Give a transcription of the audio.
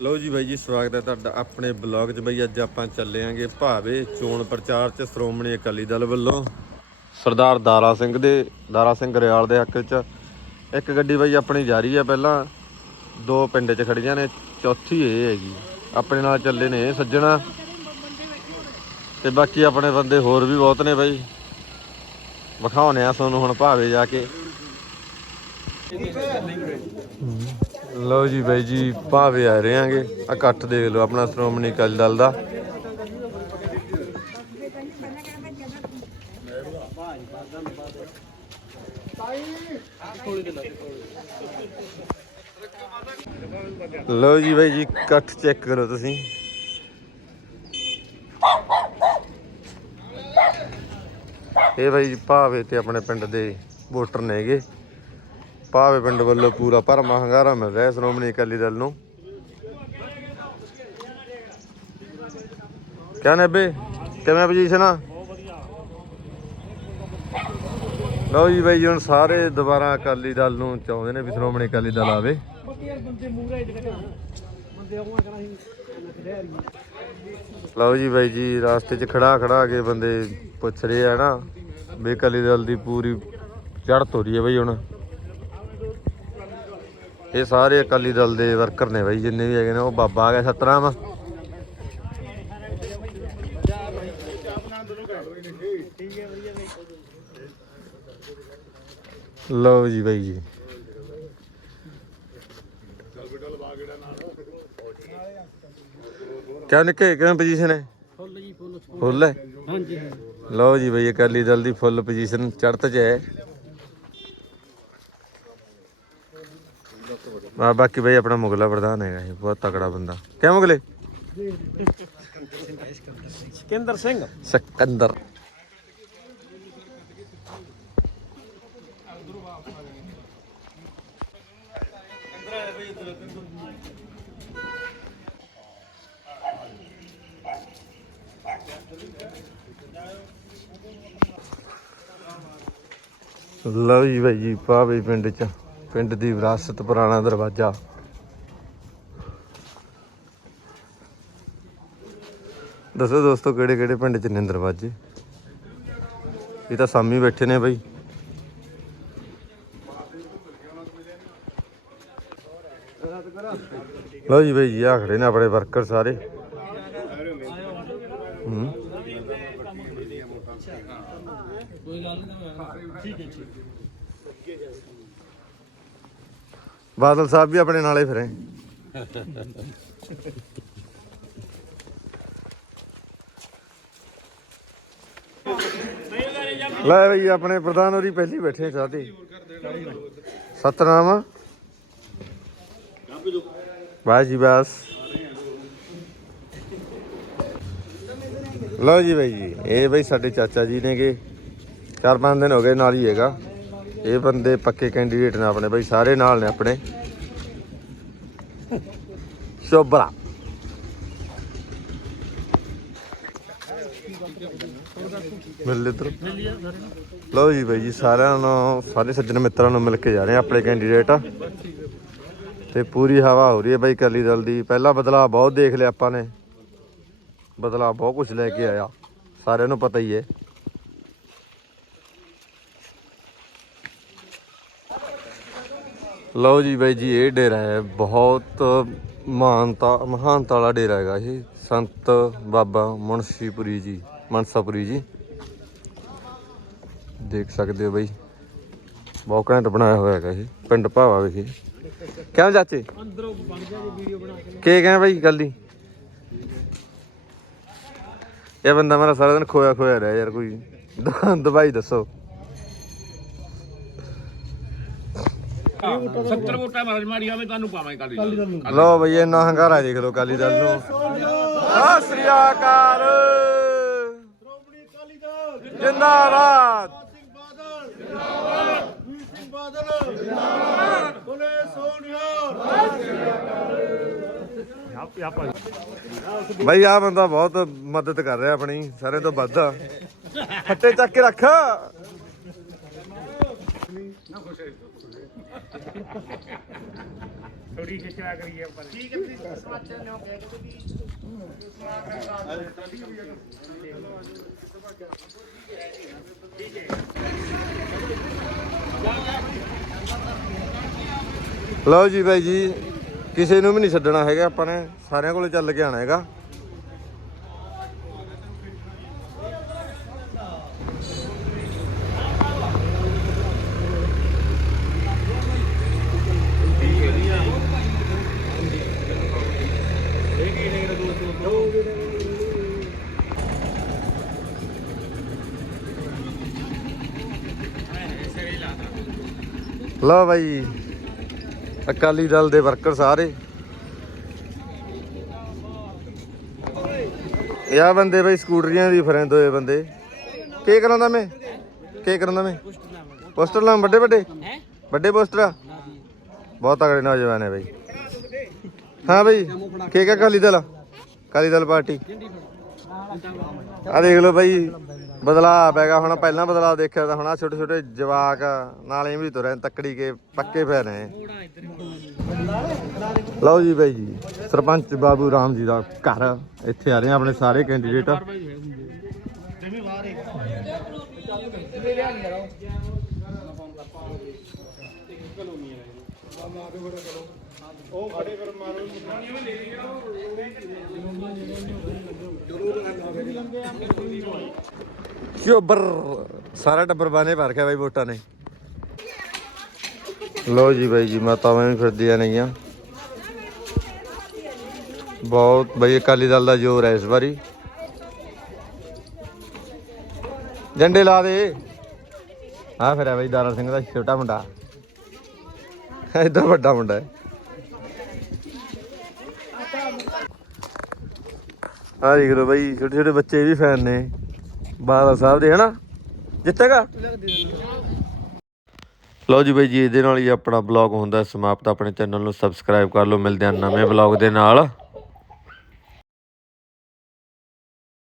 ਲਓ ਜੀ ਬਾਈ ਜੀ, ਸਵਾਗਤ ਹੈ ਤੁਹਾਡਾ ਆਪਣੇ ਬਲੌਗ 'ਚ। ਬਾਈ, ਅੱਜ ਆਪਾਂ ਚੱਲੇ ਆਂਗੇ ਭਾਵੇ ਚੋਣ ਪ੍ਰਚਾਰ 'ਚ ਸ਼੍ਰੋਮਣੀ ਅਕਾਲੀ ਦਲ ਵੱਲੋਂ। ਸਰਦਾਰ ਦਾਰਾ ਸਿੰਘ ਦੇ, ਦਾਰਾ ਸਿੰਘ ਰਿਆਲ ਦੇ ਹੱਕ 'ਚ ਇੱਕ ਗੱਡੀ ਬਾਈ ਆਪਣੀ ਜਾ ਰਹੀ ਹੈ ਪਹਿਲਾਂ। ਦੋ ਪਿੰਡ 'ਚ ਖੜੀਆਂ ਨੇ, ਚੌਥੀ ਇਹ ਹੈਗੀ। ਆਪਣੇ ਨਾਲ ਚੱਲੇ ਨੇ ਇਹ ਸੱਜਣਾ। ਤੇ ਬਾਕੀ ਆਪਣੇ ਬੰਦੇ ਹੋਰ ਵੀ ਬਹੁਤ ਨੇ ਬਾਈ। ਵਿਖਾਉਣੇ ਆ ਤੁਹਾਨੂੰ ਹੁਣ ਭਾਵੇ ਜਾ ਕੇ। ਲਓ ਜੀ ਬਾਈ ਜੀ ਭਾਵੇ ਆ ਰਹੇ ਆਂਗੇ। ਆ ਇਕੱਠ ਦੇਖ ਲਓ ਆਪਣਾ ਸ਼੍ਰੋਮਣੀ ਅਕਾਲੀ ਦਲ ਦਾ। ਲਓ ਜੀ ਬਾਈ ਜੀ, ਇਕੱਠ ਚੈੱਕ ਕਰੋ ਤੁਸੀਂ। ਇਹ ਬਾਈ ਜੀ ਭਾਵੇ ਤੇ ਆਪਣੇ ਪਿੰਡ ਦੇ ਵੋਟਰ ਨੇਗੇ। ਭਾਵੇ ਪਿੰਡ ਵੱਲੋਂ ਪੂਰਾ ਭਰਮਾ ਹੰਗਾਰਾ ਮਿਲ ਰਿਹਾ ਸ਼੍ਰੋਮਣੀ ਅਕਾਲੀ ਦਲ ਨੂੰ। ਕਿਆ ਨੇਬੇ? ਕਿਵੇਂ ਪੋਜੀਸ਼ਨ ਆ? ਲਓ ਜੀ ਬਾਈ, ਹੁਣ ਸਾਰੇ ਦੁਬਾਰਾ ਅਕਾਲੀ ਦਲ ਨੂੰ ਚਾਹੁੰਦੇ ਨੇ ਵੀ ਸ਼੍ਰੋਮਣੀ ਅਕਾਲੀ ਦਲ ਆਵੇ। ਲਓ ਜੀ ਬਾਈ ਜੀ, ਰਾਸਤੇ 'ਚ ਖੜਾ ਖੜਾ ਕੇ ਬੰਦੇ ਪੁੱਛ ਰਹੇ ਆ ਨਾ ਵੀ ਅਕਾਲੀ ਦਲ ਦੀ ਪੂਰੀ ਚੜ੍ਹਤ ਹੋ ਰਹੀ ਹੈ ਬਾਈ ਹੁਣ। ਇਹ ਸਾਰੇ ਅਕਾਲੀ ਦਲ ਦੇ ਵਰਕਰ ਨੇ ਬਾਈ ਜਿੰਨੇ ਵੀ ਹੈਗੇ ਨੇ ਉਹ ਬਾਬਾ ਆ ਗਿਆ ਸਤਨਾਮ। ਲਓ ਜੀ ਬਾਈ ਜੀ। ਕਿਆ ਨਿੱਕੇ ਕਿਵੇਂ ਪੋਜੀਸ਼ਨ ਹੈ? ਫੁੱਲ ਜੀ ਫੁੱਲ। ਫੁੱਲ ਹੈ? ਹਾਂਜੀ ਲਓ ਜੀ ਬਈ ਅਕਾਲੀ ਦਲ ਦੀ ਫੁੱਲ ਪੋਜੀਸ਼ਨ ਚੜ੍ਹਤ 'ਚ ਹੈ। ਆ ਬਾਕੀ ਬਈ ਆਪਣਾ ਮੁਗਲਾ ਪ੍ਰਧਾਨ ਹੈਗਾ ਇਹ ਬਹੁਤ ਤਕੜਾ ਬੰਦਾ। ਕਿਆ ਮੁਗਲੇ? ਸਿਕੰਦਰ ਸਿੰਘ। ਸਿਕੰਦਰ। ਲਓ ਜੀ ਬਾਈ ਜੀ ਪਾਵੇ ਪਿੰਡ ਚ। ਪਿੰਡ ਦੀ ਵਿਰਾਸਤ, ਪੁਰਾਣਾ ਦਰਵਾਜ਼ਾ। ਦੱਸੋ ਦੋਸਤੋ ਕਿਹੜੇ ਕਿਹੜੇ ਪਿੰਡ ਚ ਨੇ ਦਰਵਾਜ਼ੇ? ਇਹ ਤਾਂ ਸਾਮੀ ਬੈਠੇ ਨੇ ਬਾਈ। ਲਓ ਜੀ ਬਾਈ ਜੀ ਆ ਖੜੇ ਨੇ ਆਪਣੇ ਵਰਕਰ ਸਾਰੇ। ਹੂੰ। ਕੋਈ ਗੱਲ ਨਹੀਂ ਠੀਕ ਹੈ, ਠੀਕ ਬਾਦਲ ਸਾਹਿਬ ਵੀ ਆਪਣੇ ਨਾਲੇ ਫਿਰੇ। ਲੈ ਬਈ, ਆਪਣੇ ਪ੍ਰਧਾਨ ਹੋਰੀ ਪਹਿਲੀ ਬੈਠੇ ਸਾਥੀ ਸਤਨਾਮ। ਬਾਸ ਜੀ ਬਾਸ ਲਓ ਜੀ ਬਾਈ ਜੀ, ਇਹ ਬਈ ਸਾਡੇ ਚਾਚਾ ਜੀ ਨੇਗੇ। ਚਾਰ ਪੰਜ ਦਿਨ ਹੋ ਗਏ ਨਾਲ ਹੀ ਹੈਗਾ। ਇਹ ਬੰਦੇ ਪੱਕੇ ਕੈਂਡੀਡੇਟ ਨੇ ਆਪਣੇ ਬਈ, ਸਾਰੇ ਨਾਲ ਨੇ ਆਪਣੇ। ਸ਼ੋਭਰਾ। ਮਿਲ ਇਧਰ। ਲਓ ਜੀ ਬਾਈ ਜੀ, ਸਾਰਿਆਂ ਨੂੰ, ਸਾਰੇ ਸੱਜਣ ਮਿੱਤਰਾਂ ਨੂੰ ਮਿਲ ਕੇ ਜਾ ਰਹੇ ਆ ਆਪਣੇ ਕੈਂਡੀਡੇਟ ਤੇ ਪੂਰੀ ਹਵਾ ਹੋ ਰਹੀ ਹੈ ਬਾਈ ਅਕਾਲੀ ਦਲ ਦੀ। ਪਹਿਲਾ ਬਦਲਾਅ ਬਹੁਤ ਦੇਖ ਲਿਆ ਆਪਾਂ ਨੇ। ਬਦਲਾਅ ਬਹੁਤ ਕੁਝ ਲੈ ਕੇ ਆਇਆ। ਸਾਰਿਆਂ ਨੂੰ ਪਤਾ ਹੀ ਹੈ। ਲਓ ਜੀ ਬਾਈ ਜੀ ਇਹ ਡੇਰਾ ਹੈ ਬਹੁਤ ਮਾਨਤਾ ਮਹਾਨਤਾ ਵਾਲਾ ਡੇਰਾ ਹੈਗਾ ਇਹ। ਸੰਤ ਬਾਬਾ ਮੁਨਸ਼ੀਪੁਰੀ ਜੀ ਮਨਸਾਪੁਰੀ ਜੀ। ਦੇਖ ਸਕਦੇ ਹੋ ਬਾਈ ਬਹੁਤ ਘੈਂਟ ਬਣਾਇਆ ਹੋਇਆ ਹੈਗਾ ਇਹ ਪਿੰਡ ਭਾਵਾ ਵਿਖੇ। ਕਿਉਂ ਚਾਚੇ? ਅੰਦਰੋਂ ਬਣ ਜਾ ਜੀ ਵੀਡੀਓ ਬਣਾ ਕੇ। ਕੀ ਕਹਾਂ ਬਾਈ ਗੱਲ ਦੀ? ਇਹ ਬੰਦਾ ਮੇਰਾ ਸਾਰਾ ਦਿਨ ਖੋਇਆ ਖੋਇਆ ਰਿਹਾ ਯਾਰ ਕੋਈ ਦਵਾਈ ਦੱਸੋ। 70 ਵੋਟਾਂ ਮਹਾਰਾਜ ਮਾਰੀ ਆਵੇ ਤੁਹਾਨੂੰ ਪਾਵਾਂ ਕਾਲੀ ਲਓ ਬਈ, ਇੰਨਾ ਹੰਗਾਰਾ ਦੇਖ ਲਓ ਕਾਲੀ ਦਲ ਨੂੰ। ਸਤਿ ਸ੍ਰੀ ਅਕਾਲ। ਜਿੰਦਾਬਾਦ। ਬਈ ਆ ਬੰਦਾ ਬਹੁਤ ਮਦਦ ਕਰ ਰਿਹਾ ਆਪਣੀ, ਸਾਰੇ ਤੋਂ ਵੱਧ। ਫੱਟੇ ਚੱਕ ਕੇ ਰੱਖ। ਥੋੜੀ ਖਿਚਾ ਕਰੀਏ ਆਪਾਂ ਠੀਕ ਹੈ ਤੁਸੀਂ ਸਮਾਚਰ ਲਿਓ ਕਹਿ ਲਓ ਜੀ ਬਾਈ ਜੀ ਕਿਸੇ ਨੂੰ ਵੀ ਨਹੀਂ ਛੱਡਣਾ ਹੈਗਾ ਆਪਾਂ ਨੇ ਸਾਰਿਆਂ ਕੋਲੇ ਚੱਲ ਕੇ ਆਣਾ ਹੈਗਾ। ਲਓ। ਬਾਈ ਅਕਾਲੀ ਦਲ ਦੇ ਵਰਕਰ ਸਾਰੇ। ਆ ਬੰਦੇ ਬਈ ਸਕੂਟਰੀਆਂ ਦੀ ਫਰੈਂਦ ਹੋਏ ਬੰਦੇ। ਕੀ ਕਰਾਂਦਾ ਮੈਂ? ਕੀ ਕਰਾਂਦਾ ਮੈਂ? ਪੋਸਟਰ ਲਾਂ ਵੱਡੇ ਵੱਡੇ? ਵੱਡੇ ਪੋਸਟਰ ਆ? ਬਹੁਤ ਤਗੜੇ ਨੌਜਵਾਨ ਹੈ ਬਈ। ਹਾਂ ਬਈ ਕੀ ਕਾ ਅਕਾਲੀ ਦਲ? ਅਕਾਲੀ ਦਲ ਪਾਰਟੀ। ਆ ਦੇਖ ਲਓ ਬਈ, ਬਦਲਾਅ ਪੈਗਾ ਹੁਣ ਪਹਿਲਾਂ ਬਦਲਾਅ ਦੇਖਿਆ ਤਾਂ ਹੁਣ ਆ ਛੋਟੇ ਛੋਟੇ ਜਵਾਕ ਨਾਲੇ ਵੀ ਤੁਰੇ ਤੱਕੜੀ ਕੇ ਪੱਕੇ ਪੈ ਰਹੇ ਲਓ ਜੀ ਬਾਈ ਜੀ ਸਰਪੰਚ ਬਾਬੂ ਰਾਮ ਜੀ ਦਾ ਘਰ। ਇੱਥੇ ਆ ਰਹੇ ਆ ਆਪਣੇ ਸਾਰੇ ਕੈਂਡੀਡੇਟ ਚੋਬਰ ਸਾਰਾ ਟੱਬਰ ਬਾਨੇ ਭਰ ਗਿਆ ਬਾਈ ਵੋਟਾਂ ਨੇ। ਲਓ ਜੀ ਬਾਈ ਜੀ, ਮਾਤਾਵਾਂ ਵੀ ਫਿਰਦੀਆਂ ਨੇਗੀਆਂ। ਬਹੁਤ ਬਈ, ਅਕਾਲੀ ਦਲ ਦਾ ਜ਼ੋਰ ਹੈ ਇਸ ਵਾਰੀ। ਝੰਡੇ ਲਾ ਦੇ। ਆ ਫਿਰ ਹੈ ਬਈ, ਦਾਰਾ ਸਿੰਘ ਦਾ ਛੋਟਾ ਮੁੰਡਾ। ਇਧਰ ਵੱਡਾ ਮੁੰਡਾ ਹੈ। ਆ ਦੇਖ ਲਓ ਬਈ, ਛੋਟੇ ਛੋਟੇ ਬੱਚੇ ਵੀ ਫੈਨ ਨੇ। ਬਾਦਲ ਸਾਹਿਬ ਦੇ, ਹਨਾ? ਜਿੱਤੇਗਾ? ਲਓ ਜੀ ਬਾਈ ਜੀ, ਇਹਦੇ ਨਾਲ ਹੀ ਆਪਣਾ ਬਲੌਗ ਹੁੰਦਾ ਸਮਾਪਤ। ਆਪਣੇ ਚੈਨਲ ਨੂੰ ਸਬਸਕ੍ਰਾਈਬ ਕਰ ਲਓ। ਮਿਲਦੇ ਹਾਂ ਨਵੇਂ ਬਲੌਗ ਦੇ ਨਾਲ।